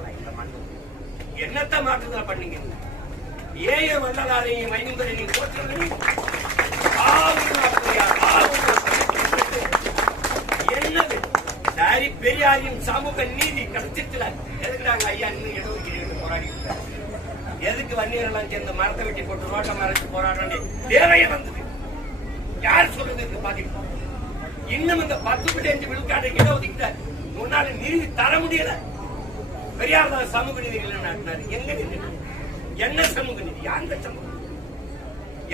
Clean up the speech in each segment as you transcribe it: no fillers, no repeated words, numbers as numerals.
மாற்றுதலா இந்த மண்ணு? என்னத்த மாற்றுதல் பண்ணீங்க? ஏய மண்டலாரையும் வைகுந்தரை நீங்க போற்றுறது என்னது? சரி, பெரியாரின் சமூக நீதி கிடைச்சிட்டுல எதுக்குறாங்க ஐயா இன்னும் இடஒதுக்கீடு போராடி எதுக்கு வன்னியரெல்லாம் சேர்ந்து மரத்தை வெட்டி போட்டு ரோட்டை மறைச்சு போராட வேண்டிய தேவையை வந்தது? யார் சொல்றது இந்த பாதிப்பு? இன்னும் இந்த 10.5 விழுக்காடு இடஒதுக்கீட்ட முன்னால நிறுவி தர முடியல. பெரியார் தான் சமூக நீதி இல்லைன்னு எங்க நிதி? என்ன சமூக நீதி? அந்த சமூகம்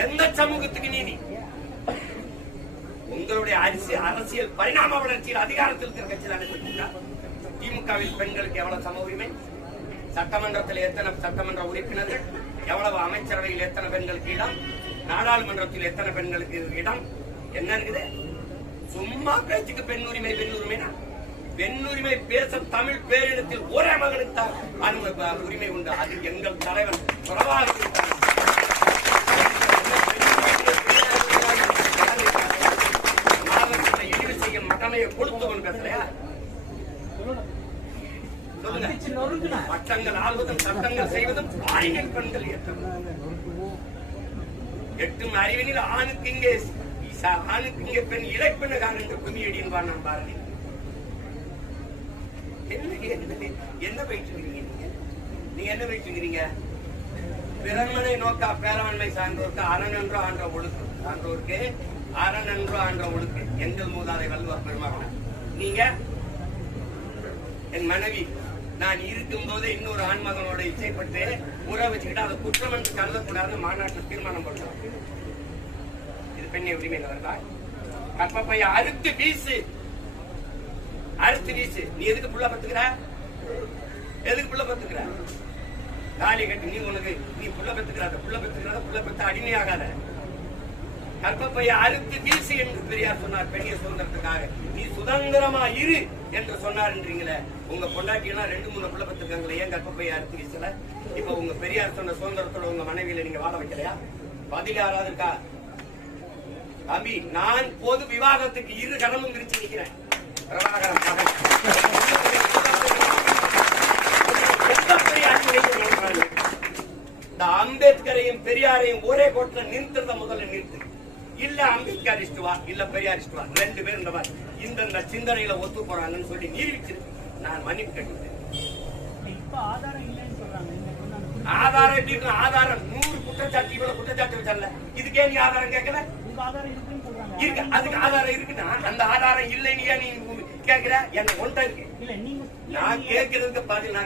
எந்த சமூகத்துக்கு நீதி? உங்களுடைய அரசியல் பரிணாம வளர்ச்சியில் அதிகாரத்தில் இருக்கிற கட்சியில் அனுப்பிட்டா திமுகவில் பெண்களுக்கு எவ்வளவு சம உரிமை? சட்டமன்றத்தில் எத்தனை சட்டமன்ற உறுப்பினர்கள்? எவ்வளவு அமைச்சரவையில் எத்தனை பெண்களுக்கு இடம்? நாடாளுமன்றத்தில் எத்தனை பெண்களுக்கு இடம்? என்ன இருக்குது? சும்மா பேச்சுக்கு பெண் உரிமை பெண் உரிமை பேச தமிழ் பேரிடத்தில் ஒரே மகனுக்கு தான் உரிமை உண்டு. அது எங்கள் தலைவர் குறைவாக இருக்கிறார். இழிவு செய்யும் மட்டமையை கொடுத்து கொண்டு பேசலையா? சொல்லுங்க. பட்டங்கள் ஆள்வதும் சட்டங்கள் செய்வதும் ஆணிகள் பெண்கள் எட்டும் அறிவினில் ஆணுக்கு இங்கே பெண் இலைப்பெண்ணுகான் என்று குமியடியின் நான் பாரதி. என்ன பயிற்சி நீங்க என்ன பயிற்சிக்கிறீங்க? பிறன்மனை நோக்கா பேரவன்மை சார்ந்தோருக்கு அரண் என்றோ ஆன்ற ஒழுக்கு சான்றோருக்கு அரண் என்றோ ஆன்ற ஒழுக்கு எங்கள் மூதாதை வள்ளுவர் பெருமகன். நீங்க என் மனைவி நான் இருக்கும் போதே இன்னொரு ஆண்மகனோட இச்சைப்பட்டு உறவு வச்சுக்கிட்டு அதை குற்றம் என்று கருதக்கூடாதுன்னு மாநாட்டில் தீர்மானம் போட்டாங்க. இது பெண்ணை உரிமை வருதா? கற்பப்பைய அறுத்து வீசு. நீ எதுக்கு புள்ள பத்துக்கிற? தாலி கட்டி நீ புள்ள பெத்த அடிமையாகாத. கற்பப்பைய அறுத்து வீசு என்று பெரியார் சொன்னார். பெரிய சுதந்திரத்துக்காக நீ சுதந்திரமா இரு என்று சொன்னார் என்றீங்களே. உங்க பொண்டாட்டி எல்லாம் 2-3 புள்ள பெத்துக்காங்களே, ஏன் கற்பப்பைய அறுத்து வீசல? இப்ப உங்க பெரியார் சொன்ன சுதந்திரத்தோட உங்க மனைவியில நீங்க வாழ வைக்கலையா? பதில் யாராவது இருக்கா? தம்பி, நான் பொது விவாதத்துக்கு 2 கடமும் விரிச்சு நிற்கிறேன். இந்த அம்பேத்கரையும் பெரியாரையும் ஒரே கோட்டில் நிறுத்துறத முதல்ல நிறுத்து. இல்ல அம்பேத்கர் இஷ்டுவா, இல்ல பெரியார் இஷ்டுவா, 2 பேர் இந்த சிந்தனையில ஒத்து போறாங்கன்னு சொல்லி நிரூபிச்சு நான் மன்னிப்பு கேட்டுட்டேன். ஆதாரம் எப்படி இருக்கும்? ஆதாரம் 100 குற்றச்சாட்டு வச்சல. இதுக்கே நீ ஆதாரம் கேட்கல? இருக்கு, அதுக்கு ஆதாரம் இருக்குன்னா அந்த ஆதாரம் இல்லைன்னு நீ கேட்கிற? என்ன ஒன்றை இருக்கு. நான் கேட்கறதுக்கு பதில்